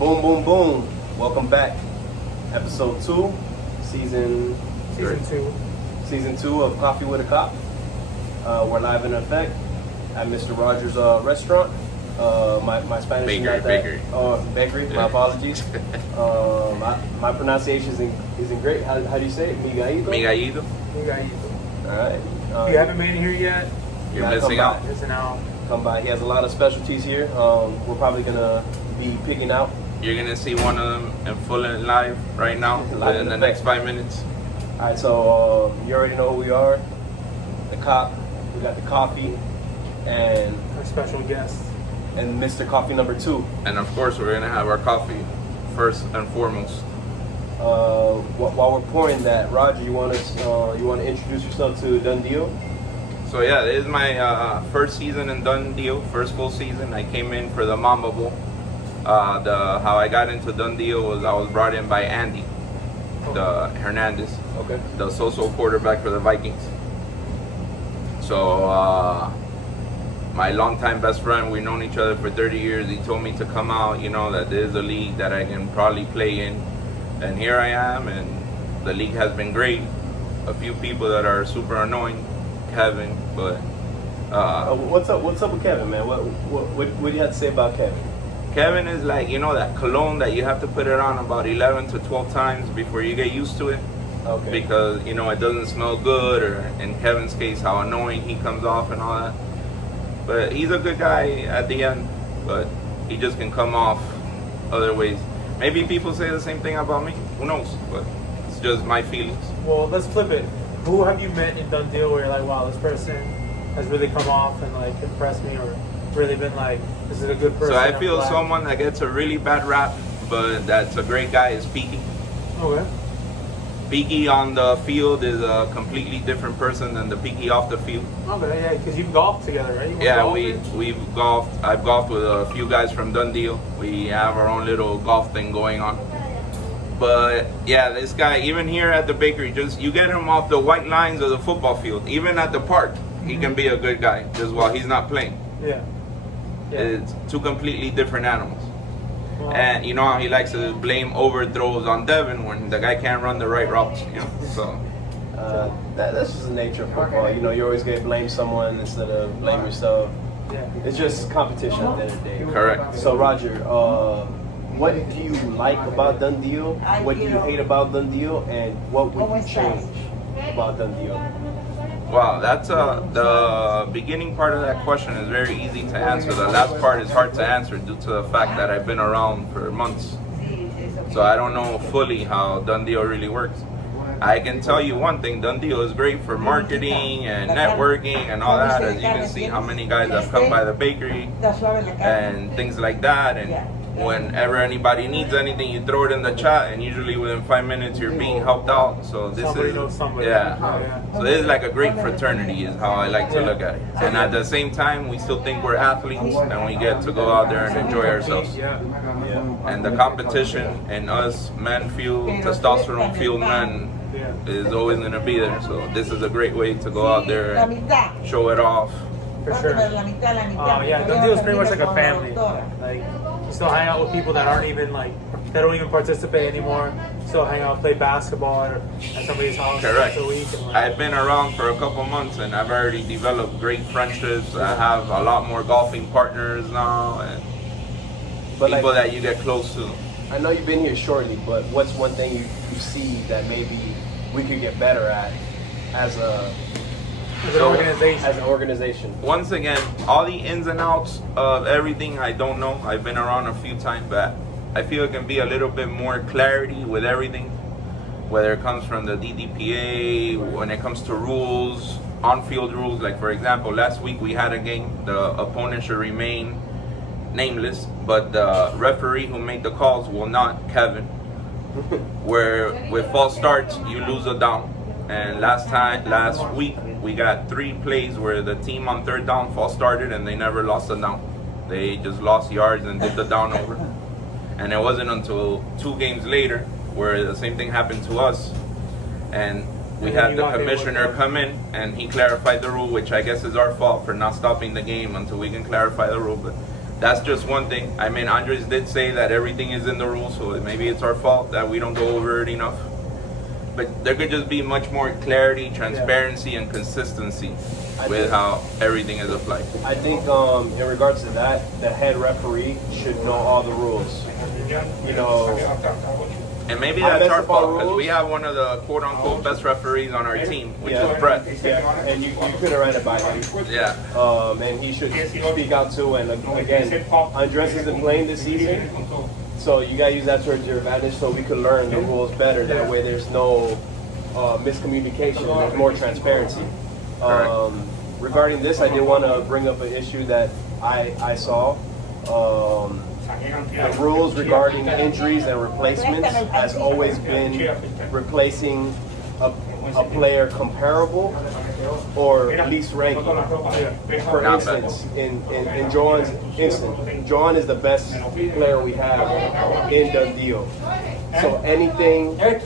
Boom, boom, boom. Welcome back. Episode 2, season 2 of Coffee with a Cop. We're live in effect at Mr. Rogers' restaurant. My Spanish Bakery. Bakery. Yeah. My apologies. My pronunciation isn't great. How do you say it? Mi gallito? Mi gallito. All right. If you haven't made it here yet, You're missing out. listen out. Come by. He has a lot of specialties here. We're probably gonna be picking out. You're gonna see one of them in full and live right now Live within in the effect. next 5 minutes. All right, so you already know who we are. The Cop. We got the coffee, and Our special guest. Mr. Coffee number 2. And of course, we're gonna have our coffee first and foremost. While we're pouring that, Roger, you want to introduce yourself to Done Deal? So yeah, this is my first season in Done Deal, first full season. I came in for the Mamba Bowl. How I got into Done Deal was I was brought in by Andy, the Hernandez, Okay. the so-so quarterback for the Vikings. So my longtime best friend, we've known each other for 30 years. He told me to come out, that there's a league that I can probably play in. And here I am, and the league has been great. A few people that are super annoying, Kevin, but What's up with Kevin, man? What do you have to say about Kevin? Kevin is like, that cologne that you have to put it on about 11 to 12 times before you get used to it. Okay. Because, it doesn't smell good, or in Kevin's case, how annoying he comes off and all that. But he's a good guy at the end, but he just can come off other ways. Maybe people say the same thing about me. Who knows? But it's just my feelings. Well, let's flip it. Who have you met in Done Deal where you're like, wow, this person has really come off and like impressed me, or really been like, this is a good person? So I I'm feel glad. someone that gets a really bad rap, but that's a great guy is Peaky. Okay. Peaky on the field is a completely different person than the Peaky off the field. Okay, yeah, because you've golfed together, right? You went Yeah, golfing? we've golfed. I've golfed with a few guys from Done Deal. We have our own little golf thing going on. But yeah, this guy, even here at the bakery, just you get him off the white lines of the football field. Even at the park, he can be a good guy just while he's not playing. Yeah. It's two completely different animals. Well, And you know how he likes to blame overthrows on Devin when the guy can't run the right routes. So That's just the nature of football. You always get to blame someone instead of blame yourself. yeah. It's just competition at the end of the day. correct. So Roger, what do you like about Done Deal? What do you hate about Done Deal? And what would you change about Done Deal? Wow, that's the beginning part of that question is very easy to answer. The last part is hard to answer due to the fact that I've been around for months. So I don't know fully how Done Deal really works. I can tell you one thing, Done Deal is great for marketing and networking and all that. As you can see how many guys have come by the bakery and things like that. And whenever anybody needs anything, you throw it in the chat, and usually within 5 minutes you're being helped out. So this Somebody is knows somebody. yeah. Yeah. So this is like a great fraternity is how I like to look at it. And at the same time, we still think we're athletes and we get to go out there and enjoy ourselves. Yeah. And the competition and us men fuel, testosterone fueled men Yeah. is always going to be there. So this is a great way to go out there and show it off. For sure. Yeah, Done Deal is pretty much like a family. Like, you still hang out with people that aren't even like, that don't even participate anymore. Still hang out, play basketball at somebody's house Correct. once a week. And, like, I've been around for a couple months and I've already developed great friendships. I have a lot more golfing partners now and But people that you get close to. I know you've been here shortly, but what's one thing you see that maybe we could get better at as as an organization. As an organization. Once again, all the ins and outs of everything I don't know. I've been around a few times, but I feel it can be a little bit more clarity with everything, whether it comes from the DDPA, when it comes to rules, on-field rules. Like for example, last week we had a game, the opponent should remain nameless, but the referee who made the calls will not, Kevin, where with false starts, you lose a down. And last week, we got 3 plays where the team on third down false started and they never lost a down. They just lost yards and did the down over. And it wasn't until 2 games later where the same thing happened to us. And we And had you the got hit with commissioner that. come in and he clarified the rule, which I guess is our fault for not stopping the game until we can clarify the rule. But that's just one thing. I mean, Andres did say that everything is in the rules, so maybe it's our fault that we don't go over it enough. But there could just be much more clarity, transparency, and consistency with how everything is applied. I think in regards to that, the head referee should know all the rules. You know, and maybe that's our fault because we have one of the quote-unquote best referees on our team, which is Brett. Yeah, and you couldn't write it by him. Yeah. And he should speak out too. And again, Andres isn't playing this season, so you gotta use that towards your advantage so we can learn the rules better. That way, there's no miscommunication. There's more transparency. Regarding this, I did want to bring up an issue that I saw. The rules regarding injuries and replacements has always been replacing a player comparable or least ranked. For instance, in Joan's instance, Joan is the best player we have in Dundee. So anything to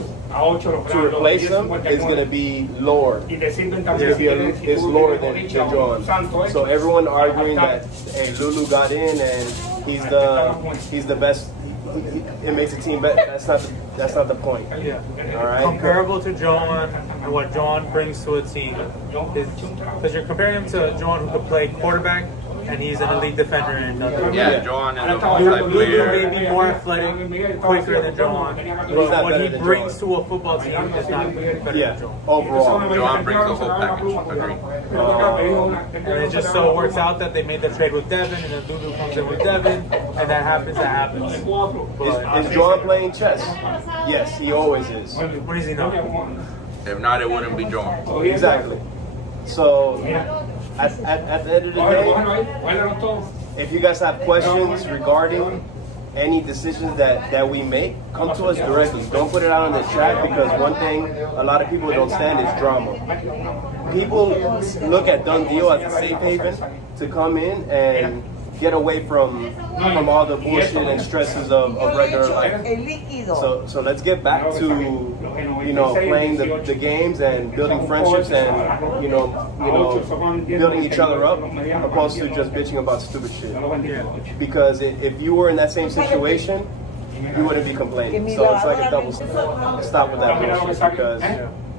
replace him is going to be lower. It's lower than Joan. So everyone arguing that hey, Lulu got in and he's the best. It makes the team better. That's not the point. Yeah. All right. Comparable to John and what John brings to a team, because you're comparing him to John who could play quarterback. And he's an elite defender and Joan is a multi-player. Lulu may be more athletic, quicker than John, but what he brings to a football team is not better than John. Overall, Joan brings the whole package. Agree. And it just so works out that they made the trade with Devin, and then Lulu comes in with Devin, and that happens. Is Joan playing chess? Yes, he always is. What is he not? If not, it wouldn't be Joan. Exactly. So, at the end of the day, if you guys have questions regarding any decisions that we make, come to us directly. Don't put it out on the chat because one thing a lot of people don't stand is drama. People look at Dundee as a safe haven to come in and get away from all the bullshit and stresses of regular life. So let's get back to playing the games and building friendships and building each other up, opposed to just bitching about stupid shit. Because if you were in that same situation, you wouldn't be complaining. So it's like a double stop with that bullshit because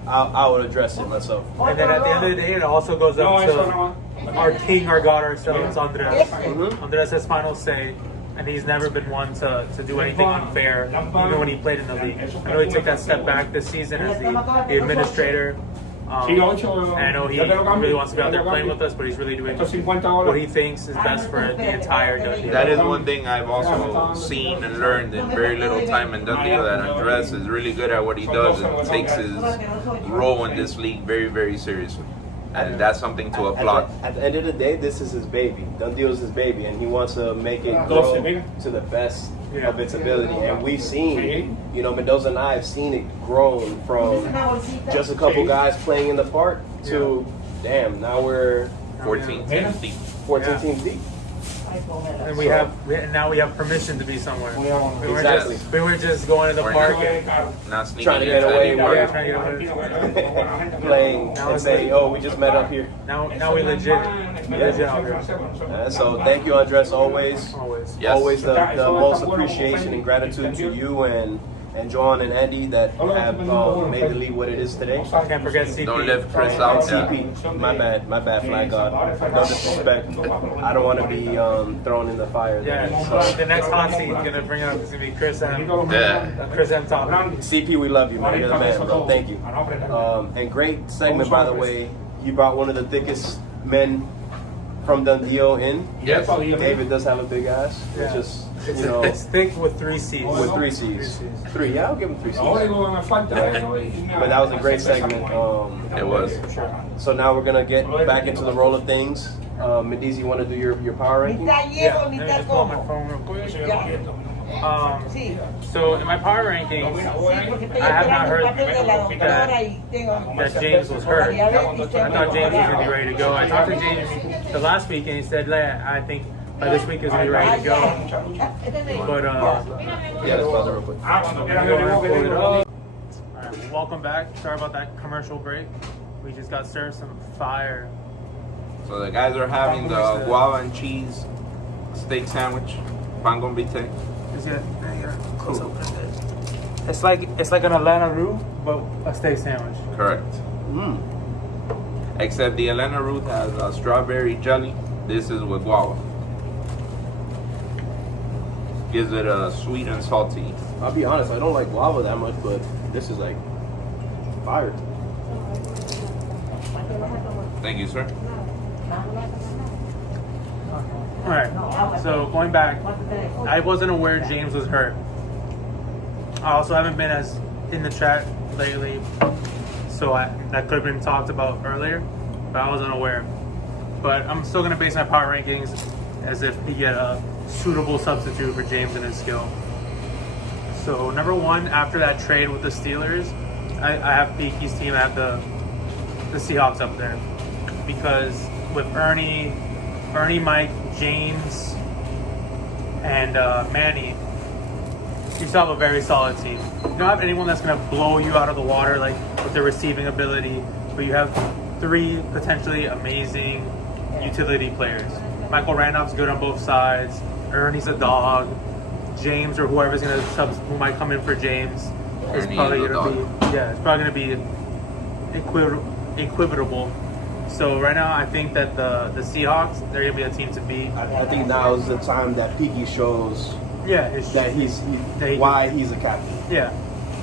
I would address it myself. And then at the end of the day, it also goes up to our king, our god ourselves, Andres. Andres has final say, and he's never been one to do anything unfair, even when he played in the league. I know he took that step back this season as the administrator. And I know he really wants to be out there playing with us, but he's really doing what he thinks is best for the entire Dundee. That is one thing I've also seen and learned in very little time in Dundee, that Andres is really good at what he does and takes his role in this league very, very seriously. And that's something to applaud. At the end of the day, this is his baby. Dundee is his baby, and he wants to make it grow to the best of its ability. And we've seen, Mendoza and I have seen it grown from just a couple guys playing in the park to, damn, now we're 14 teams deep. 14 teams deep. And now we have permission to be somewhere. Exactly. We were just going to the park and not sneaking trying to get away. Playing and say, "Oh, we just met up here." Now we legit out here. So thank you, Andres. Always Yes. the most appreciation and gratitude to you and John and Andy that have made the league what it is today. Can't forget CP. Don't lift Chris out. CP, my bad, flag god. No disrespect. I don't want to be thrown in the fire. So the next hot seat gonna bring up is gonna be Chris M. Chris M. Top. CP, we love you, man. You're the man, bro. Thank you. And great segment, by the way. You brought one of the thickest men from Dundee in. Yes. David does have a big ass. It's just. It's thick with 3 C's. With 3 C's. 3, yeah, I'll give him 3 C's. But that was a great segment. It was. So now we're going to get back into the roll of things. Medizi, you want to do your power ranking? Yeah, let me just pull up my phone real quick. So in my power rankings, I have not heard that James was hurt. I thought James was going to be ready to go. I talked to James the last week and he said, I think by this week is going to be ready to go. But, let's pause it real quick. Alright, welcome back. Sorry about that commercial break. We just got served some fire. So the guys are having the guava and cheese steak sandwich, pan con bistec. Close up like that. It's like an Atlanta roux, but a steak sandwich. Correct. Mm. Except the Atlanta roux has a strawberry jelly. This is with guava. Gives it a sweet and salty. I'll be honest, I don't like guava that much, but this is like fire. Thank you, sir. All right. So going back, I wasn't aware James was hurt. I also haven't been as in the chat lately, so that could have been talked about earlier, but I wasn't aware. But I'm still gonna base my power rankings as if he get a suitable substitute for James and his skill. So number one, after that trade with the Steelers, I have Peaky's team. I have the Seahawks up there because with Ernie, Mike, James, and Manny, you still have a very solid team. You don't have anyone that's going to blow you out of the water like with their receiving ability, but you have three potentially amazing utility players. Michael Randolph's good on both sides. Ernie's a dog. James or whoever's going to who might come in for James is probably going to be equitable. So right now, I think that the Seahawks, they're going to be a team to beat. I think now is the time that Peaky shows why he's a captain. Yeah,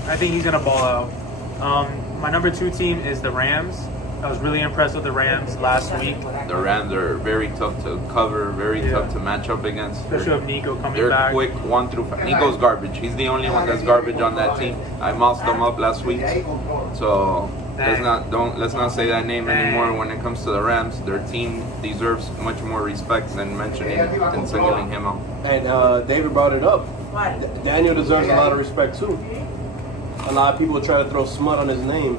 I think he's going to ball out. My number two team is the Rams. I was really impressed with the Rams last week. The Rams are very tough to cover, very tough to match up against. Especially with Nico coming they're back. They're quick 1 through 5. Nico's garbage. He's the only one that's garbage on that team. I moused him up last week. So let's not say that name anymore when it comes to the Rams. Their team deserves much more respect than mentioning and singling him out. And David brought it up. Daniel deserves a lot of respect too. A lot of people try to throw smut on his name,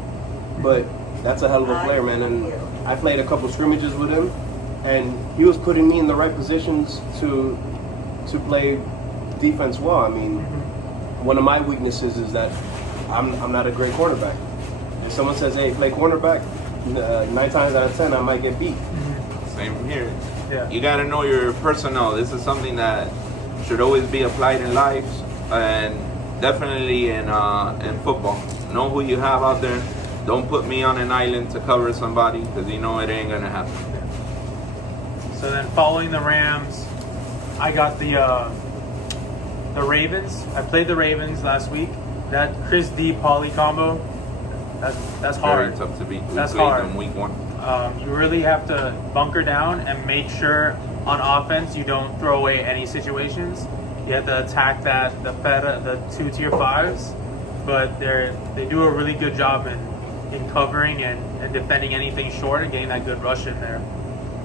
but that's a hell of a player, man. And I played a couple scrimmages with him, and he was putting me in the right positions to play defense well. I mean, one of my weaknesses is that I'm not a great cornerback. If someone says, "Hey, play cornerback," 9 times out of 10, I might get beat. Same here. Yeah. You got to know your personnel. This is something that should always be applied in life, and definitely in football. Know who you have out there. Don't put me on an island to cover somebody because you know it ain't gonna happen. So then, following the Rams, I got the Ravens. I played the Ravens last week. That Chris D Pauly combo, that's hard. Very tough to beat. We That's played hard. them week 1. You really have to bunker down and make sure on offense you don't throw away any situations. You have to attack the 2 tier 5s, but they do a really good job in covering and defending anything short and getting that good rush in there.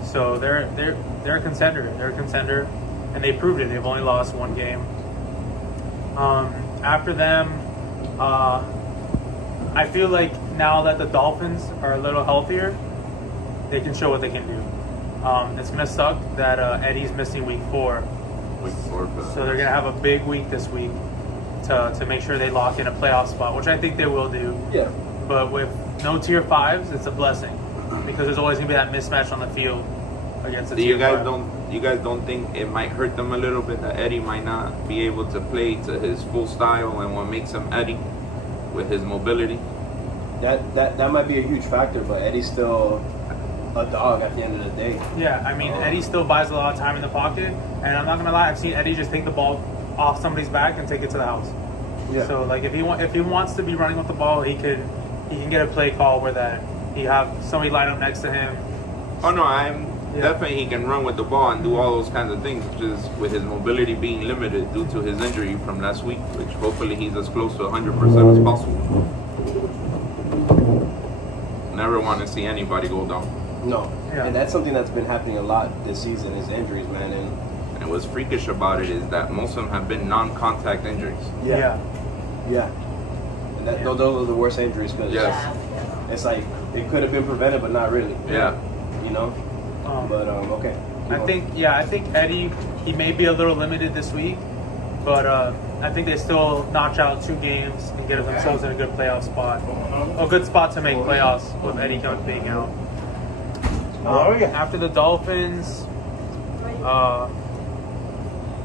So they're a contender. They're a contender, and they proved it. They've only lost 1 game. After them, I feel like now that the Dolphins are a little healthier, they can show what they can do. It's gonna suck that Eddie's missing week 4. Week 4. So they're gonna have a big week this week to make sure they lock in a playoff spot, which I think they will do. Yeah. But with no tier 5s, it's a blessing because there's always gonna be that mismatch on the field against the tier 5. You guys don't think it might hurt them a little bit that Eddie might not be able to play to his full style and what makes him Eddie with his mobility? That might be a huge factor, but Eddie's still a dog at the end of the day. Yeah, I mean Eddie still buys a lot of time in the pocket, and I'm not gonna lie, I've seen Eddie just take the ball off somebody's back and take it to the house. Yeah. So like if he wants to be running with the ball, he can get a play call where that he have somebody line up next to him. Oh no, definitely he can run with the ball and do all those kinds of things, just with his mobility being limited due to his injury from last week, which hopefully he's as close to 100% as possible. Never want to see anybody go down. No. Yeah. And that's something that's been happening a lot this season is injuries, man. And what's freakish about it is that most of them have been non-contact injuries. Yeah. And those are the worst injuries because it's like it could have been prevented, but not really. Yeah. You know. But okay. I think Eddie, he may be a little limited this week, but I think they still notch out 2 games and get themselves in a good playoff spot. A good spot to make playoffs with Eddie being out. After the Dolphins,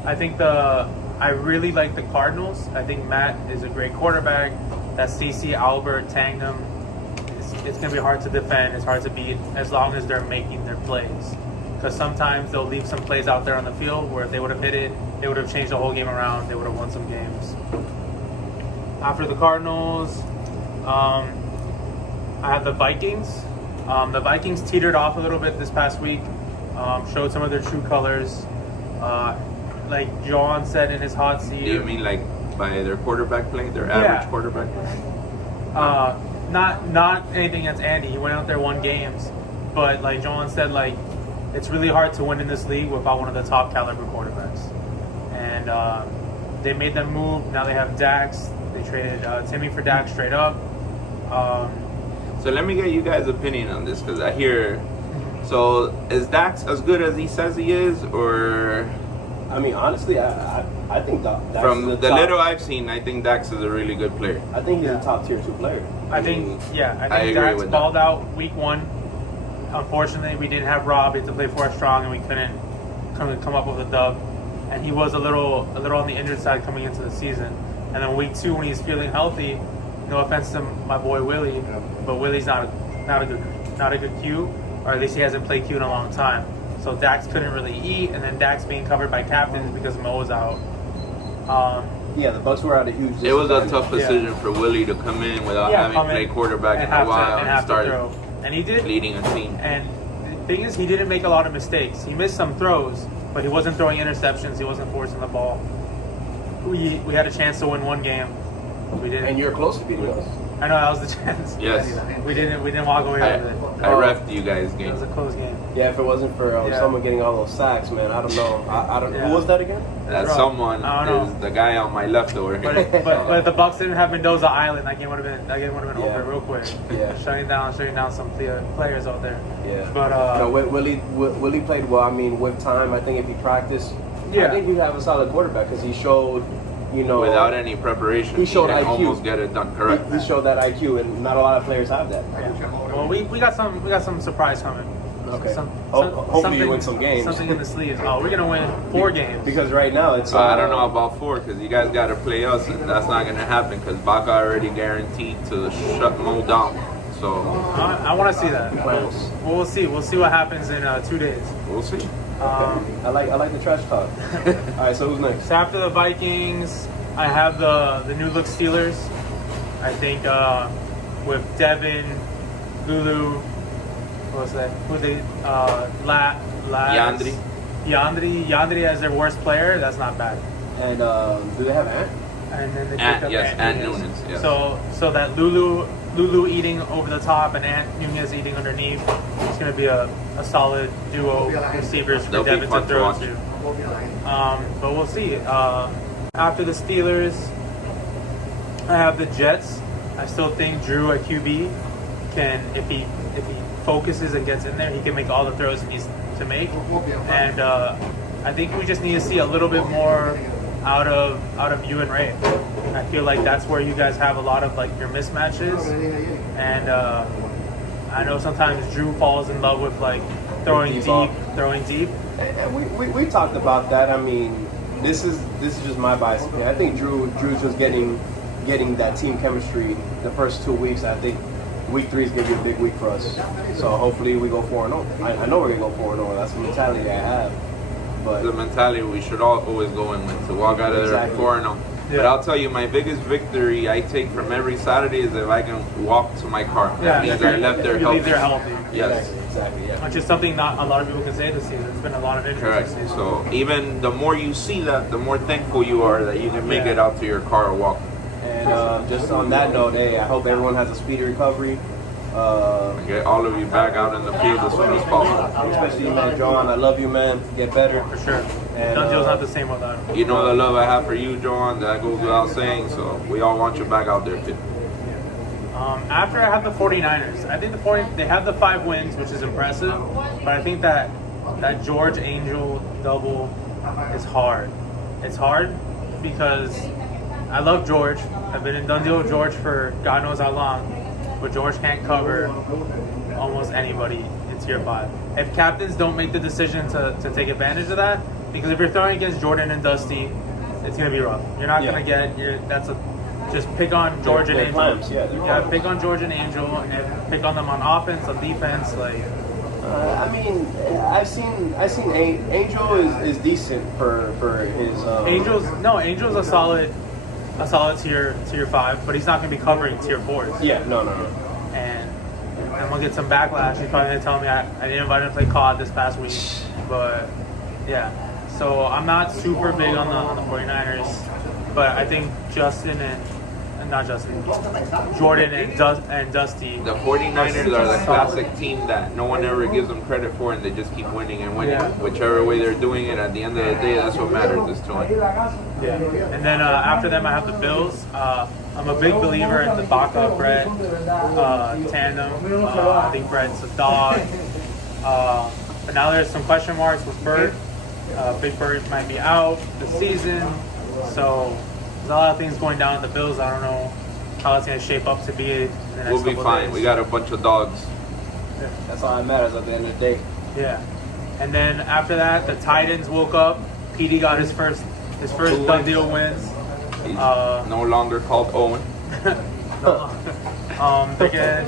I really like the Cardinals. I think Matt is a great quarterback. That CC Albert tandem, it's going to be hard to defend. It's hard to beat as long as they're making their plays. Because sometimes they'll leave some plays out there on the field where if they would have hit it, they would have changed the whole game around. They would have won some games. After the Cardinals, I have the Vikings. The Vikings teetered off a little bit this past week. Showed some of their true colors. Like John said in his hot seat. Do you mean like by their quarterback play, their average quarterback play? Not anything against Andy. He went out there, won games, but like John said, like it's really hard to win in this league without one of the top caliber quarterbacks. And they made them move. Now they have Dax. They traded Timmy for Dax straight up. So let me get you guys' opinion on this because I hear. So is Dax as good as he says he is, or? I mean, honestly, I think Dax from is the little I've seen, I think Dax is a really good player. I think he's a top tier 2 player. I think I agree Dax with balled that. out week 1. Unfortunately, we didn't have Rob. He had to play for us strong, and we couldn't come up with a dub. And he was a little on the injured side coming into the season. And then week 2, when he's feeling healthy, no offense to my boy Willie, but Willie's not a good Q, or at least he hasn't played Q in a long time. So Dax couldn't really eat, and then Dax being covered by captains because Mo was out. Yeah, the Bucks were out a huge. It was a tough decision for Willie to come in without having played quarterback in a while and start and he did leading a team. And the thing is, he didn't make a lot of mistakes. He missed some throws, but he wasn't throwing interceptions. He wasn't forcing the ball. We had a chance to win one game. We didn't. And you're close to beating us. I know that was the chance. Yes. We didn't walk away with it. I reffed you guys' It game. was a close game. Yeah, if it wasn't for someone getting all those sacks, man, I don't know. I don't. Yeah. Who was that again? That Rob. someone I don't is know. the guy on my left over here. But if the Bucks didn't have Mendoza Island, that game would have been Yeah. over real quick. Yeah. Shutting down some players out there. Yeah. But Willie played well. I mean, with time, I think if he practiced, Yeah. I think you have a solid quarterback because he showed, Without any preparation, He showed can IQ. almost get it done correct. he showed that IQ, and not a lot of players have that. yeah. Well, we got some surprise coming. Okay. Hopefully you win some games. Something in the sleeves. Oh, we're gonna win 4 games. Because right now it's. I don't know about 4 because you guys got to play us, and that's not going to happen because Baca already guaranteed to shut Mo down. So I want to see that. We'll see. We'll see what happens in 2 days. we'll see. I like the trash talk. All right, so who's next? So after the Vikings, I have the new look Steelers. I think with Devin, Lulu, what was that? Who they? Yandri as their worst player. That's not bad. And do they have Ant? And then they Ant, picked up yes, Ant Nunez, yes. So that Lulu eating over the top and Ant Nunez eating underneath. It's going to be a solid duo receivers for They'll be Devin to fun to throw watch. to. But we'll see. After the Steelers, I have the Jets. I still think Drew at QB can, if he focuses and gets in there, he can make all the throws he needs to make. And I think we just need to see a little bit more out of you and Ray. I feel like that's where you guys have a lot of like your mismatches. And I know sometimes Drew falls in love with like throwing deep. And we talked about that. I mean, this is just my bias. I think Drew's just getting that team chemistry the first 2 weeks. I think week 3 is gonna be a big week for us. So hopefully we go 4-0. I know we're gonna go 4-0. That's the mentality I have. But The mentality we should all always go in with to walk out of there Exactly. 4-0. But Yeah. I'll tell you, my biggest victory I take from every Saturday is if I can walk to my car. That means I left there you leave there healthy. healthy. Yes. exactly. Yeah. Which is something not a lot of people can say this season. There's been a lot of injuries Correct. this season. So even the more you see that, the more thankful you are that you can make Yeah. it out to your car or walk. And just on that note, hey, I hope everyone has a speedy recovery. And get all of you back out in the field as soon as possible. Especially man, John. I love you, man. Get better. For sure. And, Dungeon's not the same without him. You know the love I have for you, Joan. That goes without saying. So we all want you back out there too. After I have the 49ers, I think they have the 5 wins, which is impressive, but I think that George Angel double is hard. It's hard because I love George. I've been in done deal with George for God knows how long, but George can't cover almost anybody in tier 5. If captains don't make the decision to take advantage of that, because if you're throwing against Jordan and Dusty, it's gonna be rough. You're not gonna get just pick on George and They're Angel. clams, yeah, they're clams. Pick on George and Angel, and pick on them on offense, on defense. Like, I mean, I've seen Angel is decent for his. Angel's a solid tier 5, but he's not gonna be covering tier 4s. Yeah, no. And I'm gonna get some backlash. He's probably gonna tell me I didn't invite him to play COD this past week. But yeah, so I'm not super big on the 49ers, but I think Jordan and Dusty. The 49ers are the classic team that no one ever gives them credit for, and they just keep winning and winning. Yeah. Whichever way they're doing it, at the end of the day, that's what matters is to win. Yeah. And then after them, I have the Bills. I'm a big believer in the Baca Brett tandem. I think Brett's a dog. But now there's some question marks with Bird. Big Bird might be out this season. So there's a lot of things going down in the Bills. I don't know how it's going to shape up to be in the next We'll be couple of fine. days. We got a bunch of dogs. That's all that matters at the end of the day. Yeah. And then after that, the Titans woke up. PD got his first done deal wins. He's no longer called Owen.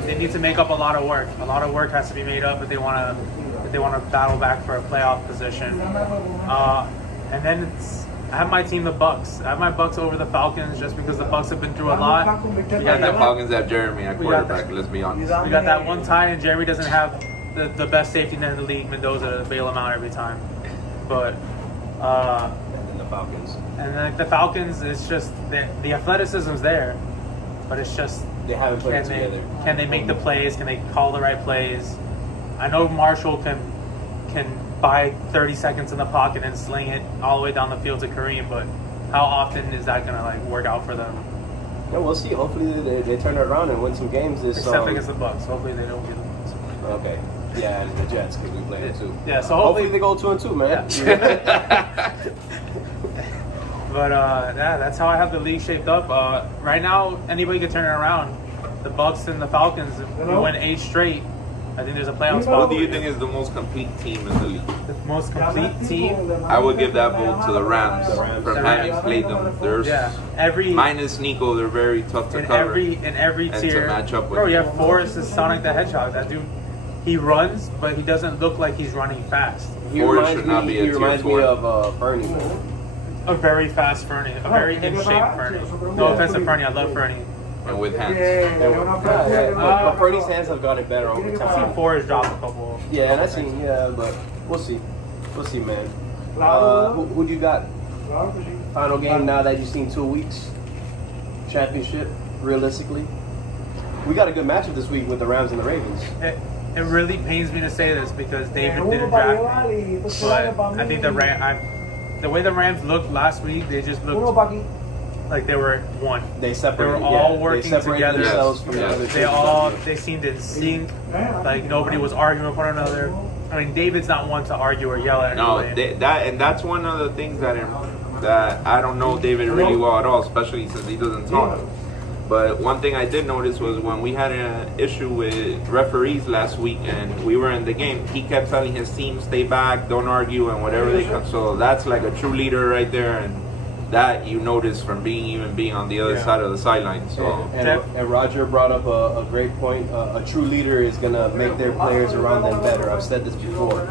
They need to make up a lot of work. A lot of work has to be made up if they want to battle back for a playoff position. And then I have my team, the Bucks. I have my Bucks over the Falcons just because the Bucks have been through a lot. We got And the that Falcons have Jeremy at We got quarterback, let's be honest. We got that one tie, and Jeremy doesn't have the best safety net in the league, Mendoza, to bail him out every time. But And the Falcons. and then the Falcons, it's just the athleticism's there, but it's just They haven't put it together. can they make the plays? Can they call the right plays? I know Marshall can buy 30 seconds in the pocket and sling it all the way down the field to Kareem, but how often is that gonna work out for them? Yeah, we'll see. Hopefully they turn it around and win some games this. Except against the Bucks. Hopefully they don't get the Bucks. Okay. Yeah, and the Jets because we played them too. Yeah, so Hopefully they go 2-2, man. Yeah. But that's how I have the league shaped up. Right now, anybody can turn it around. The Bucks and the Falcons, if we win 8 straight, I think there's a playoff spot. Who do you think is the most complete team in the league? The most complete team. I would give that vote to the Rams, The Rams. from The having Rams. played them. Every Minus Nico, they're very tough to in cover. every and tier. to match up with. Bro, you have Forrest is Sonic the Hedgehog. That dude, he runs, but he doesn't look like he's running fast. He Forrest reminds should not me, be a he tier reminds me 4. of Bernie. A very fast Fernie, a very in shape Fernie. No offense to Fernie, I love Fernie. And with hands. But Bernie's hands have gotten better over I've seen time. Forrest drop a couple. Yeah, and I've seen, but we'll see. We'll see, man. Who do you got? Final game now that you've seen 2 weeks? Championship, realistically? We got a good matchup this week with the Rams and the Ravens. It really pains me to say this because David didn't draft me, but I think the way the Rams looked last week, they just looked like they were one. They separated. They were all yeah, working they separated together. themselves from the Yes. other teams. They seemed in sync. Like nobody was arguing with one another. I mean, David's not one to argue or yell at No, anybody. that's one of the things that I don't know David really well at all, especially since he doesn't talk. But one thing I did notice was when we had an issue with referees last week and we were in the game, he kept telling his team, stay back, don't argue, and whatever they come. So that's like a true leader right there, and that you notice from being on the other side of the sideline. So And Roger brought up a great point. A true leader is going to make their players around them better. I've said this before.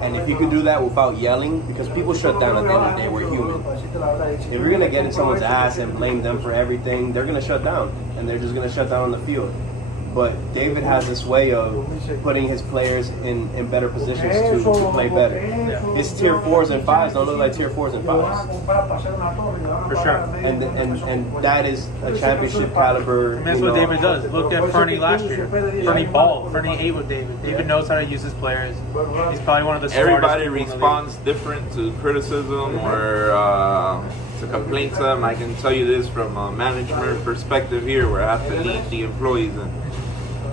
And if you can do that without yelling, because people shut down at the end of the day, we're human. If you're going to get in someone's ass and blame them for everything, they're going to shut down. And they're just going to shut down on the field. But David has this way of putting his players in better positions to play better. His tier 4s and 5s don't look like tier 4s and 5s. For sure. And that is a championship caliber. And that's what David does. Look at Fernie last year. Fernie balled. Fernie ate with David. David knows how to use his players. He's probably one of the smartest everybody people in the league. responds different to criticism or to complaints. I can tell you this from a management perspective here, where I have to lead the employees, and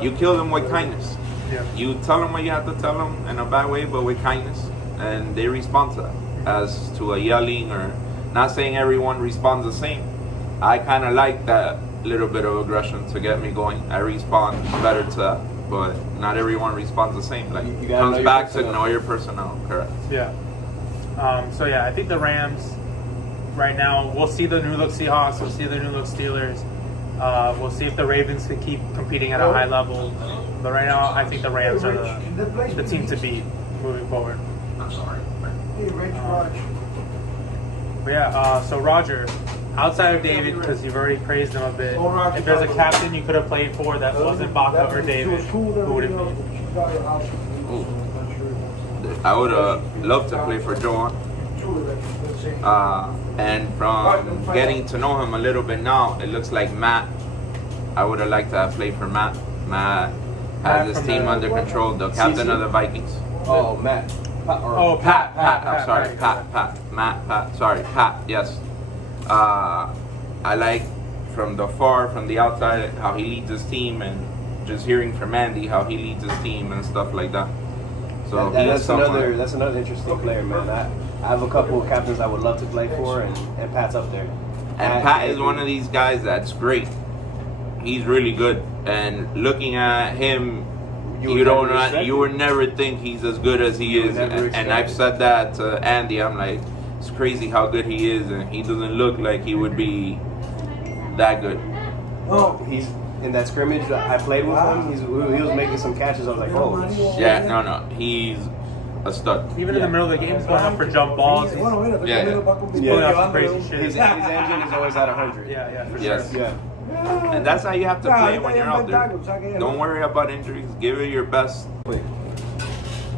you kill them with kindness. Yeah. You tell them what you have to tell them in a bad way, but with kindness, and they respond to that. As to a yelling, or not saying everyone responds the same. I kind of like that little bit of aggression to get me going. I respond better to that, but not everyone responds the same. Like You gotta know comes your back to personnel. know your personnel, correct? Yeah. So yeah, I think the Rams right now, we'll see the new look Seahawks, we'll see the new look Steelers. We'll see if the Ravens can keep competing at a high level. But right now, I think the Rams are the team to beat moving forward. But yeah, so Roger, outside of David, because you've already praised him a bit, if there's a captain you could have played for that wasn't Baca or David, who would it be? I would love to play for Joan. And from getting to know him a little bit now, it looks like Matt. I would have liked to have played for Matt. Matt has his team under control, the captain of the Vikings. Oh, Matt. Pat. I'm sorry, Pat. Matt, sorry, Pat, yes. I like from the outside, how he leads his team, and just hearing from Andy how he leads his team and stuff like that. So that's another interesting player, man. I have a couple of captains I would love to play for, and Pat's up there. And Pat is one of these guys that's great. He's really good. And looking at him, you would never think he's as good as he is. And I've said that to Andy. I'm like, it's crazy how good he is, and he doesn't look like he would be that good. Oh, he's in that scrimmage I played with him. He was making some catches. I was like, oh. Yeah, no, he's a stud. Even in the middle of the game, he's going up for jump balls. He's pulling out some crazy shit. His engine is always at 100. Yeah, for Yes. sure. Yeah. And that's how you have to play when you're out there. Don't worry about injuries. Give it your best.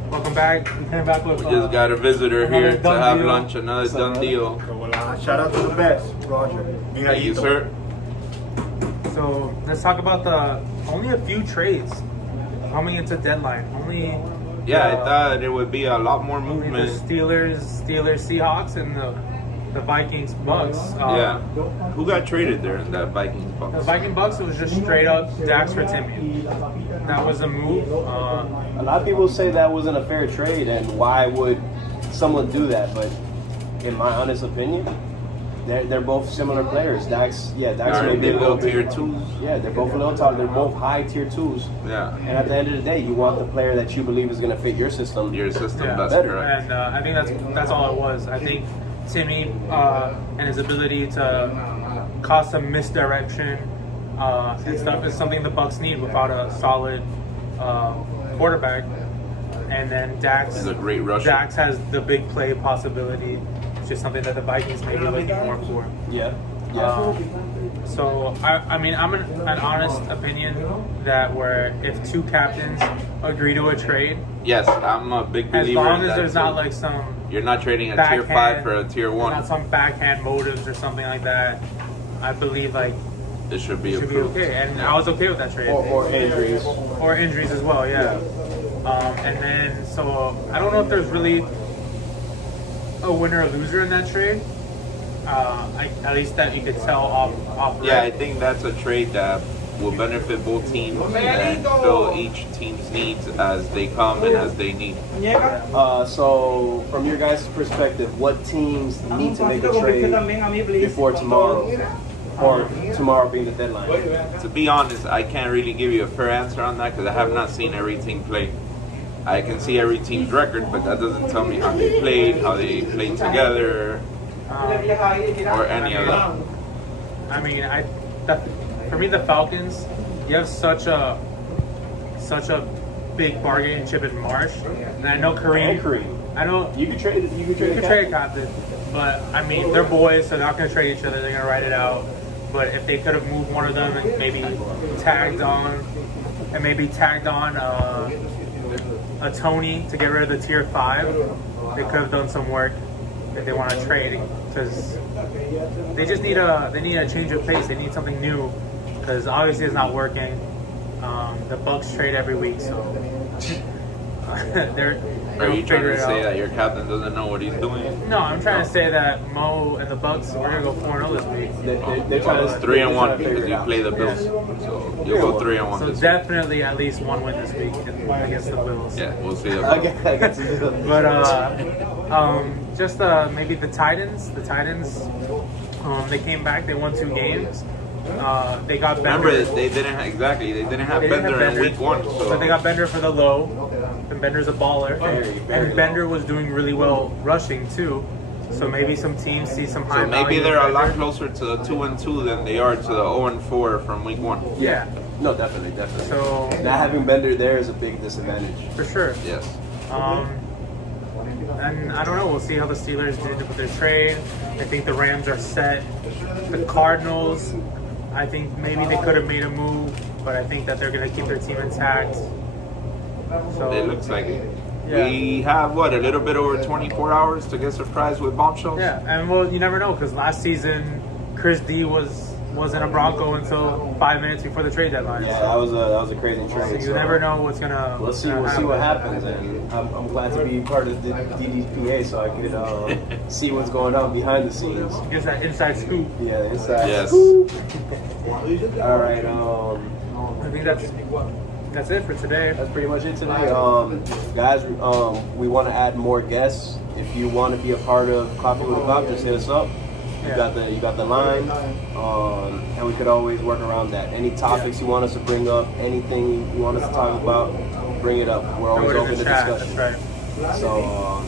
Welcome back. We came back with. We just got a visitor here to done have deal. lunch. Another done deal. Shout out to the best, Roger. Thank you, sir. So let's talk about only a few trades coming into deadline. Yeah, I thought it would be a lot more Only the movement. Steelers, Seahawks, and the Vikings, Bucks. Yeah. Who got traded there in that Vikings The box? Viking Bucks, it was just straight up Dax for Timmy. That was a move. A lot of people say that wasn't a fair trade, and why would someone do that? But in my honest opinion, they're both similar players. Dax Aren't they little tier 2s? Yeah, they're both a little tall. They're both high tier 2s. Yeah. And at the end of the day, you want the player that you believe is going to fit your system. Your system, Yeah. that's Better. correct. And I think that's all it was. I think Timmy and his ability to cause some misdirection and stuff is something the Bucks need without a solid quarterback. And then Dax. He's a great rusher. Dax has the big play possibility, which is something that the Vikings may be looking more for. Yeah. So I mean, I'm an honest opinion that where if two captains agree to a trade, Yes, I'm a big as believer long in as that there's too. not like some You're not trading a tier 5 backhand- for a tier not 1. some backhand motives or something like that, I believe like It should be it should be approved. okay. And Yeah. I was okay with that trade. Or injuries. Or injuries as well, yeah. And then so I don't know if there's really a winner or loser in that trade. At least that you could tell off. Yeah, I rip. think that's a trade that will benefit both teams and fill each team's needs as they come and as they need. So, from your guys' perspective, what teams need to make a trade before tomorrow? Or tomorrow being the deadline? To be honest, I can't really give you a fair answer on that because I have not seen every team play. I can see every team's record, but that doesn't tell me how they played together, or any of that. I mean, for me, the Falcons, you have such a big bargaining chip in Marsh, and I know And Kareem. Kareem. I know You could trade. You could you trade. can trade a captain, but I mean, they're boys, so they're not going to trade each other. They're going to write it out. But if they could have moved one of them and maybe tagged on a Tony to get rid of the tier 5, they could have done some work if they want to trade, because they just need a change of pace. They need something new, because obviously it's not working. The Bucks trade every week, so they're. Are you trying figure to it say out. that your captain doesn't know what he's doing? No, I'm trying to say that Mo and the Bucks, we're gonna go 4-0 this week. They're trying to 3-1 figure because it you out. play the Bills, so you'll go 3-1 So this week. definitely at least one win this week against the Bills. Yeah, we'll see. I get to do it. But just maybe the Titans. The Titans, they came back. They won 2 games. They got Bender. Remember, they didn't have They didn't have Bender in week 1, but so they got Bender for the low. and Bender's a baller. Very And Bender was doing really well rushing too. So maybe some teams see some high So maybe value they're a in lot Bender. closer to the 2-2 than they are to the 0-4 from week 1. Yeah. No, definitely. So Not having Bender there is a big disadvantage. for sure. Yes. And I don't know. We'll see how the Steelers do with their trade. I think the Rams are set. The Cardinals, I think maybe they could have made a move, but I think that they're going to keep their team intact. So It looks like it. Yeah. We have, a little bit over 24 hours to get surprised with bombshells? yeah, and well, you never know because last season Chris D wasn't a Bronco until 5 minutes before the trade deadline. Yeah, so, that was a crazy trade. you never know what's gonna. We'll see what happens, and I'm glad to be part of the DDPA so I could see what's going on behind the scenes. Gives that inside scoop. Yeah, inside. Yes. All right. I think that's it for today. That's pretty much it today. Guys, we want to add more guests. If you want to be a part of Coffee with a Cop, just hit us up. You got the line, and we could always work around that. Any topics you want us to bring up, anything you want us to talk about, bring it up. We're always Throw it in open the to chat. discussion. That's right. So, all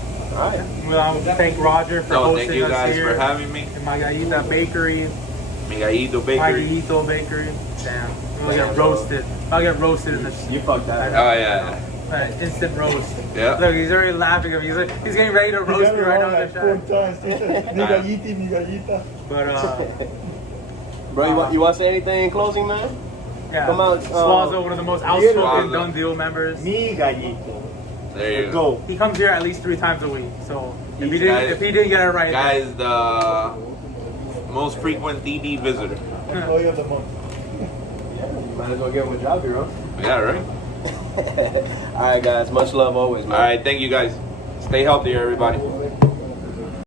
right. Well, thank Roger for No, hosting thank you us guys here. for having me. And Margarita Bakery, Miguelito Bakery. Margarito Bakery. Damn, I'll get roasted. I'll get roasted in this. You fucked that Oh, up. yeah. Instant roast. Yeah. Look, he's already laughing at me. He's getting ready to roast me right now in the chat. Mi gallita. But Bro, you want to say anything in closing, man? yeah, Come on, Swazo, one of the most outspoken Swazo. Done Deal members. Mi gallito. There you go. Go. He comes here at least 3 times a week. So if he Guys- didn't get it right, Guys, the most frequent DD visitor. Employee of the month. Might as well give him a job here, huh? Yeah, right? All right, guys. Much love always, man. All right, thank you guys. Stay healthy, everybody.